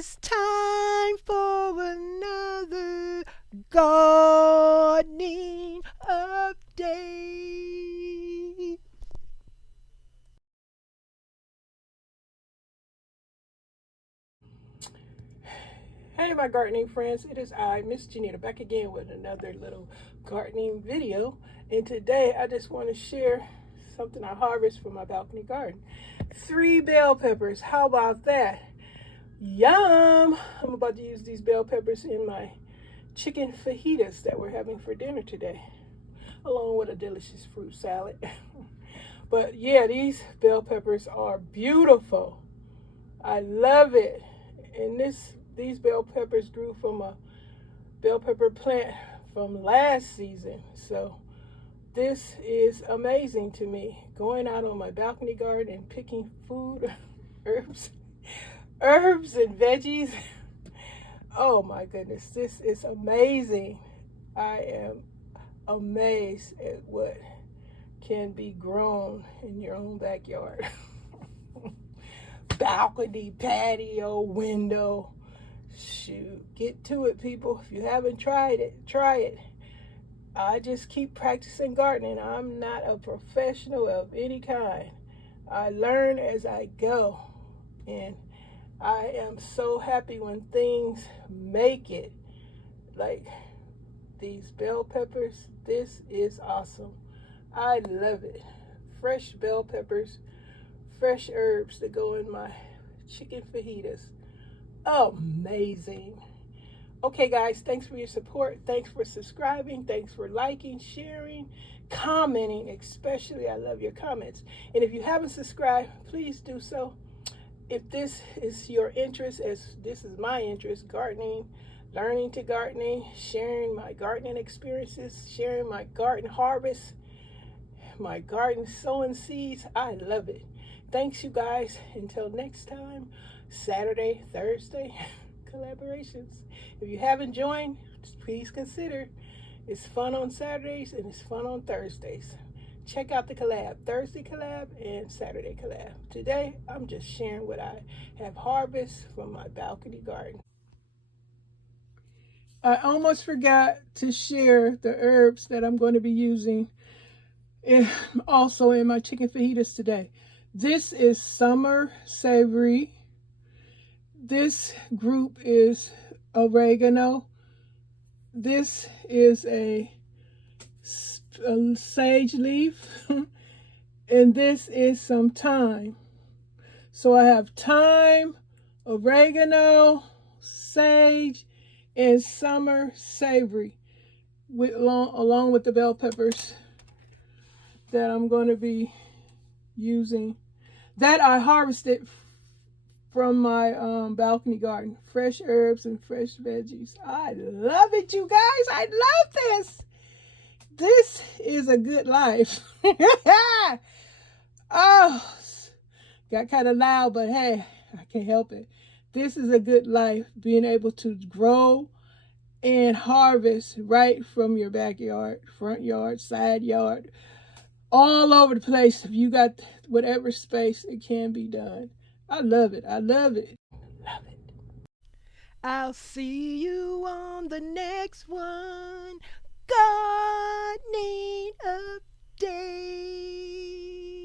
It's time for another gardening update. Hey my gardening friends, it is I, Miss Janita, back again with another little gardening video. And today I just want to share something I harvest from my balcony garden. 3 bell peppers, how about that? Yum! I'm about to use these bell peppers in my chicken fajitas that we're having for dinner today, along with a delicious fruit salad. But yeah, these bell peppers are beautiful. I love it. And these bell peppers grew from a bell pepper plant from last season. So this is amazing to me. Going out on my balcony garden and picking food, herbs and veggies. Oh my goodness, this is amazing. I am amazed at what can be grown in your own backyard. Balcony, patio, window. Shoot, get to it, people. If you haven't tried it, try it. I just keep practicing gardening. I'm not a professional of any kind. I learn as I go, and I am so happy when things make it. Like these bell peppers, this is awesome. I love it. Fresh bell peppers, fresh herbs that go in my chicken fajitas. Amazing. Okay guys, thanks for your support. Thanks for subscribing. Thanks for liking, sharing, commenting. Especially, I love your comments. And if you haven't subscribed, please do so. If this is your interest, as this is my interest, gardening, learning to gardening, sharing my gardening experiences, sharing my garden harvest, my garden sowing seeds, I love it. Thanks you guys. Until next time, Saturday, Thursday, collaborations. If you haven't joined, please consider. It's fun on Saturdays and it's fun on Thursdays. Check out the collab, Thursday collab and Saturday collab. Today, I'm just sharing what I have harvested from my balcony garden. I almost forgot to share the herbs that I'm going to be using also in my chicken fajitas today. This is summer savory. This group is oregano. This is a sage leaf. And this is some thyme. So I have thyme, oregano, sage, and summer savory along with the bell peppers that I'm going to be using, that I harvested from my balcony garden. Fresh herbs and fresh veggies. I love it, you guys. I love this. This is a good life. Oh, got kind of loud, but hey, I can't help it. This is a good life, being able to grow and harvest right from your backyard, front yard, side yard, all over the place. If you got whatever space, it can be done. I love it. I love it. Love it. I'll see you on the next one. Gardening update.